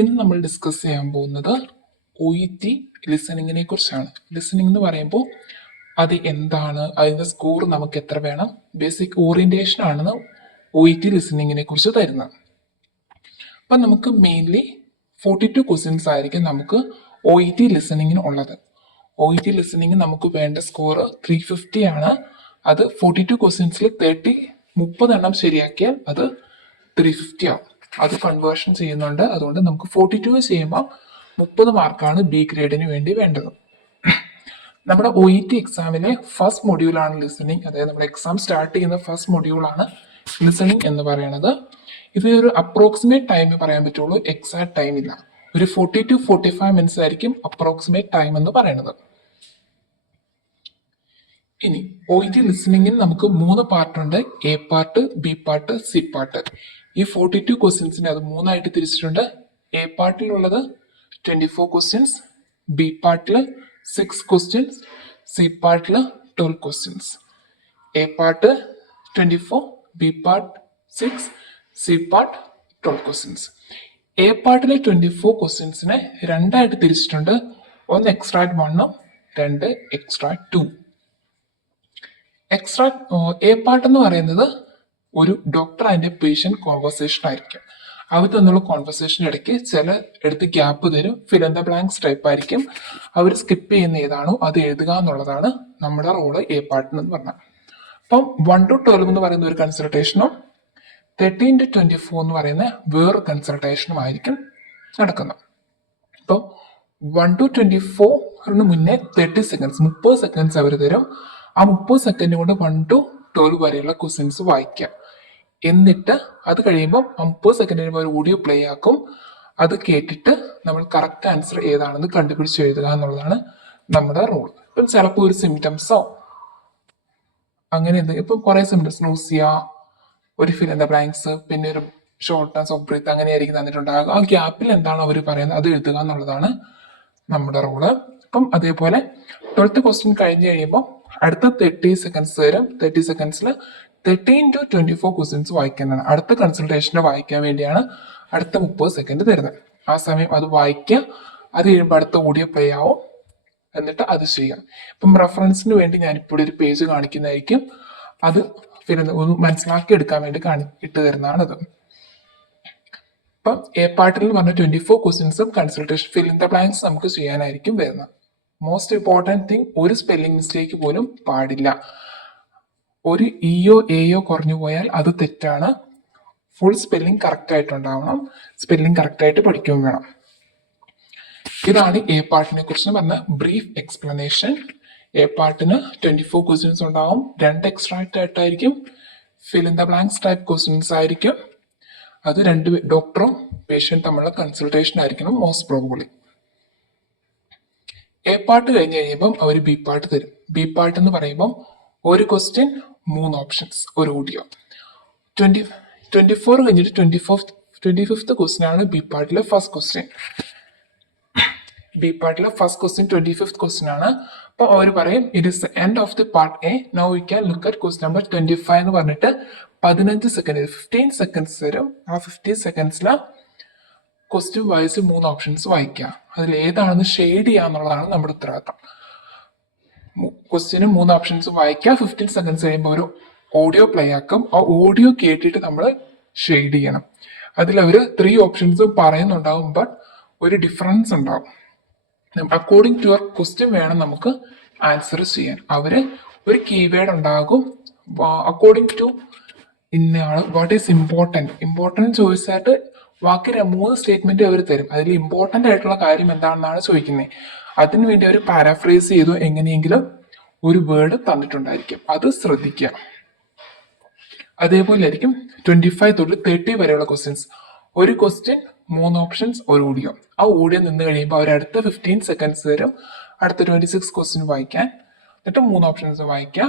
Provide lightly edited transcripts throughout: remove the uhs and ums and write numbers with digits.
ഇന്ന് നമ്മൾ ഡിസ്കസ് ചെയ്യാൻ പോകുന്നത് OET ലിസണിങ്ങിനെ കുറിച്ചാണ്. ലിസണിംഗ് എന്ന് പറയുമ്പോൾ അത് എന്താണ്, അതിന്റെ സ്കോർ നമുക്ക് എത്ര വേണം, ബേസിക് ഓറിയന്റേഷൻ ആണെന്ന് OET ലിസണിങ്ങിനെ കുറിച്ച് തരുന്നത്. അപ്പം നമുക്ക് മെയിൻലി 42 ക്വസ്റ്റ്യൻസ് ആയിരിക്കും നമുക്ക് OET ലിസണിങ്ങിന് ഉള്ളത്. OET ലിസണിങ് നമുക്ക് വേണ്ട സ്കോർ 350 ആണ്. അത് 42 ക്വസ്റ്റ്യൻസിൽ 30 എണ്ണം ശരിയാക്കിയാൽ അത് 350 ആവും. അത് കൺവേർഷൻ ചെയ്യുന്നുണ്ട്. അതുകൊണ്ട് നമുക്ക് 42 ചെയ്യുമ്പോൾ 30 മാർക്കാണ് ബി ഗ്രേഡിന് വേണ്ടി വേണ്ടത്. നമ്മുടെ OET എക്സാമിലെ ഫസ്റ്റ് മൊഡ്യൂളാണ് ലിസണിങ്. അതായത് നമ്മുടെ എക്സാം സ്റ്റാർട്ട് ചെയ്യുന്ന ഫസ്റ്റ് മൊഡ്യൂളാണ് ലിസണിങ് എന്ന് പറയുന്നത്. ഇത് ഒരു അപ്രോക്സിമേറ്റ് ടൈം പറയാൻ പറ്റുള്ളൂ, എക്സാക്ട് ടൈം ഇല്ല. ഒരു 40 to 45 മിനിറ്റ്സ് ആയിരിക്കും അപ്രോക്സിമേറ്റ് ടൈം എന്ന് പറയുന്നത്. ഇനി OET ലിസണിങ്ങിൽ നമുക്ക് 3 പാർട്ടുണ്ട്. A part, B part, C part. ഈ 42 ക്വസ്റ്റ്യൻസിനെ അത് 3ആയിട്ട് തിരിച്ചിട്ടുണ്ട്. എ പാർട്ടിലുള്ളത് 24 ക്വസ്റ്റ്യൻസ്, ബി പാർട്ടിൽ 6 ക്വസ്റ്റ്യൻസ്, സി പാർട്ടിൽ 12 questions. A part 24, B part 6, C part 12 questions. A പാർട്ടിലെ 24 ക്വസ്റ്റ്യൻസിനെ 2ആയിട്ട് തിരിച്ചിട്ടുണ്ട്. ഒന്ന് എക്സ്ട്രാക്ട് 1ഉം 2 എക്സ്ട്രാക്ട് 2. എ പാർട്ട് എന്ന് പറയുന്നത് ഒരു ഡോക്ടർ ആൻഡ് പേഷ്യന്റ് കോൺവെർസേഷൻ ആയിരിക്കും. അവർ തന്നുള്ള കോൺവെർസേഷൻ്റെ ഇടയ്ക്ക് ചില എടുത്ത് ഗ്യാപ്പ് തരും. Fill in the blanks type ആയിരിക്കും. അവർ സ്കിപ്പ് ചെയ്യുന്ന ഏതാണോ അത് എഴുതുക എന്നുള്ളതാണ് നമ്മുടെ റോള് എ പാർട്ടിന് എന്ന് പറഞ്ഞാൽ. അപ്പം 1 to 12 എന്ന് പറയുന്ന ഒരു കൺസൾട്ടേഷനും 13 to 24 എന്ന് പറയുന്ന വേറൊരു കൺസൾട്ടേഷനും ആയിരിക്കും നടക്കുന്നത്. അപ്പോൾ 1 to 24 മുന്നേ 30 സെക്കൻഡ്സ് 30 സെക്കൻഡ്സ് അവർ തരും. ആ 30 സെക്കൻഡ് കൊണ്ട് 1 to 12 വരെയുള്ള ക്വസ്റ്റ്യൻസ് വായിക്കാം. എന്നിട്ട് അത് കഴിയുമ്പോൾ 30 സെക്കൻഡിന് ഒരു ഓഡിയോ പ്ലേ ആക്കും. അത് കേട്ടിട്ട് നമ്മൾ കറക്റ്റ് ആൻസർ ഏതാണെന്ന് കണ്ടുപിടിച്ച് എഴുതുക എന്നുള്ളതാണ് നമ്മുടെ റൂൾ. ഇപ്പം ചിലപ്പോൾ ഒരു സിംറ്റംസോ അങ്ങനെ എന്തെങ്കിലും, ഇപ്പം കുറെ സിംറ്റംസ്, നൂസിയ, ഒരു ഫിൽ ഇൻ ദ ബ്ലാങ്ക്സ്, പിന്നെ ഒരു ഷോർട്ട്നെസ് ഓഫ് ബ്രീത്ത് അങ്ങനെയായിരിക്കും തന്നിട്ടുണ്ടാകുക. ആ ഗ്യാപ്പിൽ എന്താണ് അവർ പറയുന്നത് അത് എഴുതുക എന്നുള്ളതാണ് നമ്മുടെ റൂള്. അപ്പം അതേപോലെ 12th ക്വസ്റ്റ്യൻ കഴിഞ്ഞ് കഴിയുമ്പോൾ അടുത്ത 30 സെക്കൻഡ്സ് തരും. 30 സെക്കൻഡ്സിൽ 13 to 24 ക്വസ്റ്റ്യൻസ് വായിക്കുന്നതാണ്. അടുത്ത കൺസൾട്ടേഷന് വായിക്കാൻ വേണ്ടിയാണ് അടുത്ത 30 സെക്കൻഡ് തരുന്നത്. ആ സമയം അത് വായിക്കുക. അത് കഴിയുമ്പോൾ അടുത്ത ഓഡിയോ പ്ലേ ആവും. എന്നിട്ട് അത് ചെയ്യാം. ഇപ്പം റെഫറൻസിന് വേണ്ടി ഞാനിപ്പോൾ ഒരു പേജ് കാണിക്കുന്നതായിരിക്കും. അത് പിന്നെ ഒന്ന് മനസ്സിലാക്കി എടുക്കാൻ വേണ്ടി ഇട്ട് തരുന്നതാണത്. ഇപ്പം എ പാർട്ടിൽ പറഞ്ഞ 24 ക്വസ്റ്റ്യൻസും consultation fill in the blanks നമുക്ക് ചെയ്യാനായിരിക്കും വരുന്നത്. മോസ്റ്റ് ഇമ്പോർട്ടൻറ്റ് തിങ്, ഒരു സ്പെല്ലിംഗ് മിസ്റ്റേക്ക് പോലും പാടില്ല. ഒരു ഇയോ എയോ കുറഞ്ഞു പോയാൽ അത് തെറ്റാണ്. ഫുൾ സ്പെല്ലിംഗ് കറക്റ്റ് ആയിട്ടുണ്ടാവണം. സ്പെല്ലിംഗ് കറക്റ്റ് ആയിട്ട് പഠിക്കുകയും വേണം. ഇതാണ് എ പാർട്ടിനെ കുറിച്ച് പറഞ്ഞ ബ്രീഫ് എക്സ്പ്ലനേഷൻ. എ പാർട്ടിന് 24 ക്വസ്റ്റ്യൻസ് ഉണ്ടാവും. 2 എക്സ്ട്രാക്ട് ആയിട്ടായിരിക്കും. Fill in the blanks type questions ആയിരിക്കും. അത് 2 ഡോക്ടറും പേഷ്യന്റ് തമ്മിലുള്ള കൺസൾട്ടേഷൻ ആയിരിക്കണം മോസ്റ്റ് പ്രോബബ്ലി. എ പാർട്ട് കഴിഞ്ഞ് കഴിയുമ്പം അവർ ബി പാർട്ട് തരും. ബി പാർട്ട് എന്ന് പറയുമ്പം ഒരു ക്വസ്റ്റ്യൻ 3 ഓപ്ഷൻസ്, ഒരു ഓഡിയോ. 24 കഴിഞ്ഞിട്ട് 25th ക്വസ്റ്റ്യൻ ആണ് ബി പാർട്ടിലെ ഫസ്റ്റ് ക്വസ്റ്റ്യൻ. ബി പാർട്ടിലെ ഫസ്റ്റ് ക്വസ്റ്റ്യൻ 25th ക്വസ്റ്റ്യൻ ആണ്. അപ്പോൾ അവർ പറയും it is the end of the part A, now we can look at question number 25 എന്ന് പറഞ്ഞിട്ട് 15 സെക്കൻഡ് 15 സെക്കൻഡ്സ് തരും. ആ 15 സെക്കൻഡ്സിൽ ക്വസ്റ്റ്യൻ വൈസ് 3 ഓപ്ഷൻസ് വായിക്കുക. അതിൽ ഏതാണെന്ന് ഷെയ്ഡ് ചെയ്യുക എന്നുള്ളതാണ് നമ്മുടെ ഉത്തരവാദിത്തം. ക്വസ്റ്റ്യന് 3 ഓപ്ഷൻസ് വായിക്കുക. 15 സെക്കൻഡ്സ് കഴിയുമ്പോൾ ഒരു ഓഡിയോ പ്ലേ ആക്കും. ആ ഓഡിയോ കേട്ടിട്ട് നമ്മൾ ഷെയ്ഡ് ചെയ്യണം. അതിൽ അവർ 3 ഓപ്ഷൻസും പറയുന്നുണ്ടാവും, ബട്ട് ഒരു ഡിഫറൻസ് ഉണ്ടാവും. അക്കോർഡിംഗ് ടു യുവർ ക്വസ്റ്റ്യൻ വേണം നമുക്ക് ആൻസർ ചെയ്യാൻ. അവര് ഒരു കീവേഡ് ഉണ്ടാകും. അക്കോർഡിംഗ് ടു ഇന്നയാണ് വാട്ട് ഈസ് ഇമ്പോർട്ടൻറ്റ് ചോദിച്ചായിട്ട് ബാക്കി 3 സ്റ്റേറ്റ്മെന്റ് അവർ തരും. അതിൽ ഇമ്പോർട്ടൻ്റ് ആയിട്ടുള്ള കാര്യം എന്താണെന്നാണ് ചോദിക്കുന്നത്. അതിനുവേണ്ടി അവർ പാരാഫ്രേസ് ചെയ്തു എങ്ങനെയെങ്കിലും ഒരു വേർഡ് തന്നിട്ടുണ്ടായിരിക്കും. അത് ശ്രദ്ധിക്കുക. അതേപോലെ ആയിരിക്കും 25 തൊട്ട് 30 വരെയുള്ള ക്വസ്റ്റ്യൻസ്. ഒരു ക്വസ്റ്റ്യൻ 3 ഓപ്ഷൻസ്, ഒരു ഓഡിയോ. ആ ഓഡിയോ നിന്ന് കഴിയുമ്പോൾ അവർ അടുത്ത 15 സെക്കൻഡ്സ് തരും. അടുത്ത 26 ക്വസ്റ്റ്യൻ വായിക്കാൻ. എന്നിട്ട് 3 ഓപ്ഷൻസ് വായിക്കുക.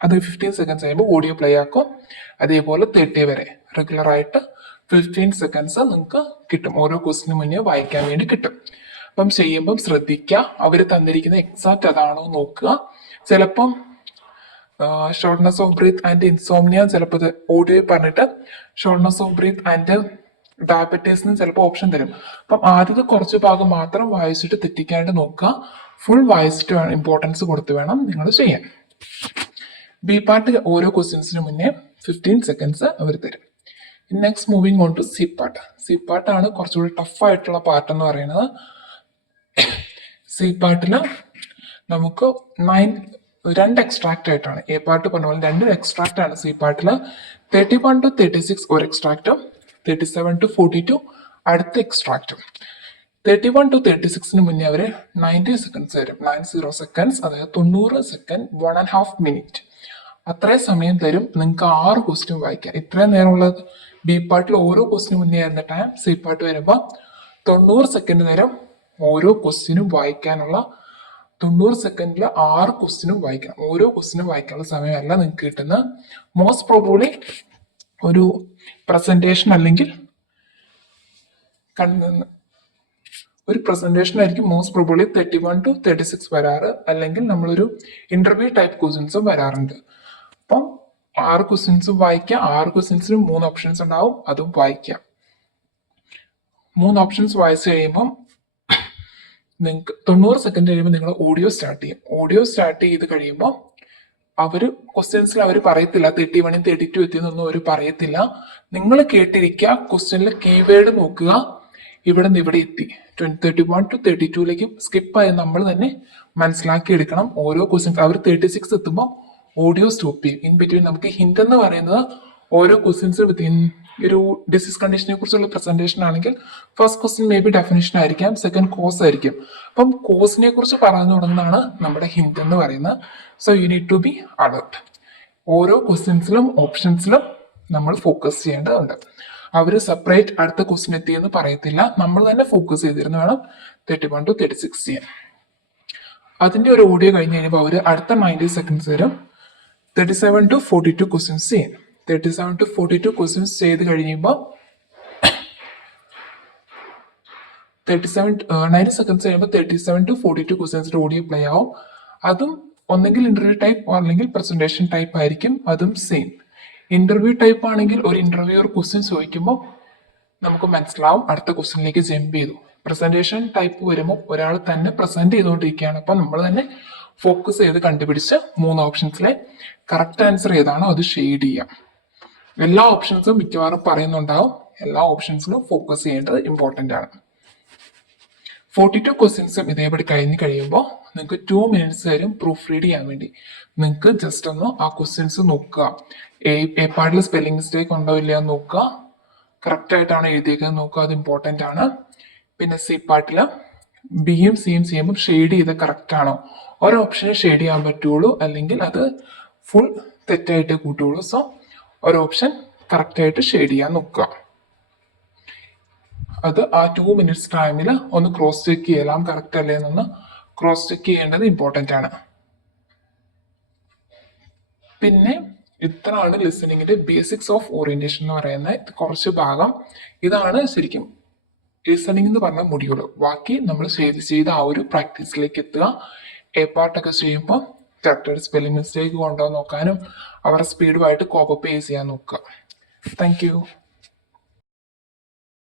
അത് 15 സെക്കൻഡ്സ് കഴിയുമ്പോൾ ഓഡിയോ പ്ലേ ആക്കും. അതേപോലെ 30 വരെ റെഗുലർ ആയിട്ട് 15 സെക്കൻഡ്സ് നിങ്ങൾക്ക് കിട്ടും. ഓരോ ക്വസ്റ്റിന് മുന്നേ വായിക്കാൻ വേണ്ടി കിട്ടും. അപ്പം ചെയ്യുമ്പം ശ്രദ്ധിക്കുക, അവർ തന്നിരിക്കുന്ന എക്സാക്ട് അതാണോ നോക്കുക. ചിലപ്പം shortness of breath and insomnia ചിലപ്പോൾ ഓഡിയോ പറഞ്ഞിട്ട് ഷോർട്ട്നെസ് ഓഫ് ബ്രീത്ത് ആൻഡ് ഡയബറ്റീസിന് ചിലപ്പോൾ ഓപ്ഷൻ തരും. അപ്പം ആദ്യത്തെ കുറച്ച് ഭാഗം മാത്രം വായിച്ചിട്ട് തെറ്റിക്കാണ്ട് നോക്കുക. ഫുൾ വായിച്ചിട്ട് വേണം, ഇമ്പോർട്ടൻസ് കൊടുത്ത് വേണം നിങ്ങൾ ചെയ്യാൻ. ബി പാർട്ട് ഓരോ ക്വസ്റ്റ്യൻസിന് മുന്നേ 15 സെക്കൻഡ്സ് അവർ തരും. Next moving on to C part. C പാർട്ടാണ് കുറച്ചുകൂടി ടഫ് ആയിട്ടുള്ള പാർട്ട് എന്ന് പറയുന്നത്. സി പാർട്ടിൽ നമുക്ക് 2 എക്സ്ട്രാക്ട് ആയിട്ടാണ്. എ പാർട്ട് പറഞ്ഞ പോലെ 2 എക്സ്ട്രാക്ട് ആണ് സി പാർട്ടിൽ. 31 to 36 ഒരു എക്സ്ട്രാക്റ്റും 37 to 42 അടുത്ത എക്സ്ട്രാക്റ്റും. 31 to 36 മുന്നേ അവർ 90 സെക്കൻഡ്സ് തരും. 90 സെക്കൻഡ്സ്, അതായത് 90 സെക്കൻഡ്, 1.5 മിനിറ്റ്. അത്രയും സമയം തരും. നിങ്ങൾക്ക് 6 ക്വസ്റ്റ്യൻ വായിക്കാം. ഇത്രയും നേരമുള്ളത് ബി പാർട്ടിൽ ഓരോ ക്വസ്റ്റ്യൻ മുന്നേ ആയിരുന്ന ടൈം. സി പാർട്ട് വരുമ്പോൾ 90 സെക്കൻഡ് നേരം ഓരോ ക്വസ്റ്റ്യനും വായിക്കാനുള്ള, 90 സെക്കൻഡിൽ 6 ക്വസ്റ്റ്യനും വായിക്കണം. ഓരോ ക്വസ്റ്റ്യനും വായിക്കാനുള്ള സമയമല്ല നിങ്ങൾക്ക് കിട്ടുന്നത്. മോസ്റ്റ് പ്രോബബ്ലി ഒരു പ്രസന്റേഷൻ അല്ലെങ്കിൽ ഒരു പ്രസന്റേഷൻ ആയിരിക്കും മോസ്റ്റ് പ്രോബബ്ലി 31 to 36 വരാറ്. അല്ലെങ്കിൽ നമ്മളൊരു ഇന്റർവ്യൂ ടൈപ്പ് ക്വസ്റ്റ്യൻസും വരാറുണ്ട്. അപ്പം 6 ക്വസ്റ്റ്യൻസും വായിക്കാം. 6 ക്വസ്റ്റ്യൻസിനും 3 ഓപ്ഷൻസ് ഉണ്ടാവും, അതും വായിക്കാം. 3 ഓപ്ഷൻസ് വായിച്ചു കഴിയുമ്പം നിങ്ങൾക്ക് 90 സെക്കൻഡ് കഴിയുമ്പോൾ നിങ്ങൾ ഓഡിയോ സ്റ്റാർട്ട് ചെയ്യും. ഓഡിയോ സ്റ്റാർട്ട് ചെയ്ത് കഴിയുമ്പോൾ ക്വസ്റ്റ്യൻസിൽ അവർ പറയത്തില്ല 31 32 എത്തിയെന്നൊന്നും അവർ പറയത്തില്ല. നിങ്ങൾ കേട്ടിരിക്കുക. ക്വസ്റ്റ്യനിൽ കീവേഡ് നോക്കുക. ഇവിടെ നിന്ന് ഇവിടെ എത്തി 31 to 32ലേക്ക് സ്കിപ്പായി നമ്മൾ തന്നെ മനസ്സിലാക്കി എടുക്കണം. ഓരോ ക്വസ്റ്റ്യൻസ് അവർ 36 എത്തുമ്പോൾ ഓഡിയോ സ്റ്റോപ്പ് ചെയ്യും. ഇൻ ബിറ്റ്വീൻ നമുക്ക് ഹിന്റ് എന്ന് പറയുന്നത് ഓരോ ക്വസ്റ്റ്യൻസ് വിത്തിൻ ഒരു ഡിസീസ് കണ്ടീഷനെ കുറിച്ചുള്ള പ്രസന്റേഷൻ ആണെങ്കിൽ first question may be definition ആയിരിക്കാം, സെക്കൻഡ് കോസ് ആയിരിക്കും. അപ്പം കോസിനെ കുറിച്ച് പറഞ്ഞു തുടങ്ങുന്നതാണ് നമ്മുടെ ഹിന്റ് എന്ന് പറയുന്നത്. So you need to B alert. ഓരോ ക്വസ്റ്റ്യൻസിലും ഓപ്ഷൻസിലും നമ്മൾ ഫോക്കസ് ചെയ്യേണ്ടതുണ്ട്. അവർ സെപ്പറേറ്റ് അടുത്ത ക്വസ്റ്റ്യൻ എത്തിയെന്ന് പറയത്തില്ല. നമ്മൾ തന്നെ ഫോക്കസ് ചെയ്തിരുന്ന് വേണം 31 to 36 ചെയ്യാൻ. അതിന്റെ ഒരു ഓഡിയോ കഴിഞ്ഞ് കഴിയുമ്പോൾ അവർ അടുത്ത 90 സെക്കൻഡ്സ് വരും 37 to 42 ക്വസ്റ്റ്യൻസ് ചെയ്യും. 37 to 42 ക്വസ്റ്റ്യൻസ് ചെയ്ത് കഴിയുമ്പോൾ 90 സെക്കൻഡ്സ് കഴിയുമ്പോൾ 37 to 42 ക്വസ്റ്റ്യൻസിന്റെ ഓഡിയോ പ്ലേ ആവും. അതും ഒന്നെങ്കിൽ ഇന്റർവ്യൂ ടൈപ്പ് അല്ലെങ്കിൽ പ്രസന്റേഷൻ ടൈപ്പ് ആയിരിക്കും. അതും സെയിം. ഇന്റർവ്യൂ ടൈപ്പ് ആണെങ്കിൽ ഒരു ഇന്റർവ്യൂർ ക്വസ്റ്റ്യൻ ചോദിക്കുമ്പോൾ നമുക്ക് മനസ്സിലാവും അടുത്ത ക്വസ്റ്റ്യനിലേക്ക് ജമ്പ് ചെയ്തു. പ്രസന്റേഷൻ ടൈപ്പ് വരുമ്പോൾ ഒരാൾ തന്നെ പ്രസന്റ് ചെയ്തുകൊണ്ടിരിക്കുകയാണ്. അപ്പം നമ്മൾ തന്നെ ഫോക്കസ് ചെയ്ത് കണ്ടുപിടിച്ച് 3 ഓപ്ഷൻസിലെ കറക്റ്റ് ആൻസർ ഏതാണോ അത് ഷെയ്ഡ് ചെയ്യാം. എല്ലാ ഓപ്ഷൻസും മിക്കവാറും പറയുന്നുണ്ടാവും. എല്ലാ ഓപ്ഷൻസിലും ഫോക്കസ് ചെയ്യേണ്ടത് ഇമ്പോർട്ടൻ്റ് ആണ്. 42 ക്വസ്റ്റ്യൻസും ഇതേപടി കഴിഞ്ഞ് കഴിയുമ്പോൾ നിങ്ങൾക്ക് 2 മിനിറ്റ്സ് തരും പ്രൂഫ് റീഡ് ചെയ്യാൻ വേണ്ടി. നിങ്ങൾക്ക് ജസ്റ്റ് ഒന്ന് ആ ക്വസ്റ്റ്യൻസ് നോക്കുക. എ പാർട്ടിൽ സ്പെല്ലിംഗ് മിസ്റ്റേക്ക് ഉണ്ടോ ഇല്ലയോ നോക്കുക. കറക്റ്റ് ആയിട്ടാണ് എഴുതിയേക്കുന്നത് നോക്കുക, അത് ഇമ്പോർട്ടൻ്റ് ആണ്. പിന്നെ സി പാർട്ടിൽ ബിയും സിയും ചെയ്യുമ്പോൾ ഷെയ്ഡ് ചെയ്ത് കറക്റ്റ് ആണോ. ഒരു ഓപ്ഷനെ ഷെയ്ഡ് ചെയ്യാൻ പറ്റുള്ളൂ, അല്ലെങ്കിൽ അത് ഫുൾ തെറ്റായിട്ട് കൂട്ടുള്ളൂ. സോ ഒരു ഓപ്ഷൻ കറക്റ്റ് ആയിട്ട് ഷെയ്ഡ് ചെയ്യാൻ നോക്കുക. അത് ആ 2 മിനിറ്റ്സ് ടൈമിൽ ഒന്ന് ക്രോസ് ചെക്ക് ചെയ്യலாம், കറക്റ്റ് അല്ലേ എന്നൊന്ന് ക്രോസ് ചെക്ക് ചെയ്യേണ്ടത് ഇമ്പോർട്ടൻ്റ് ആണ്. പിന്നെ ഇത്രയാണ് ലിസണിങ്ങിന്റെ ബേസിക്സ് ഓഫ് ഓറിയന്റേഷൻ എന്ന് പറയുന്നത്. ഇത് കുറച്ച് ഭാഗം ഇതാണ് ശരിക്കും ലിസണിങ് എന്ന് പറഞ്ഞ മൊഡ്യൂള്. ബാക്കി നമ്മൾ ചെയ്ത് ആ ഒരു പ്രാക്ടീസിലേക്ക് എത്തുക. എ പാർട്ടൊക്കെ ചെയ്യുമ്പോൾ കറക്റ്റായിട്ട് സ്പെല്ലിംഗ് മിസ്റ്റേക്ക് കൊണ്ടോ നോക്കാനും അവരുടെ സ്പീഡുമായിട്ട് കോപ്പ് ചെയ്യാൻ നോക്കുക. Thank you.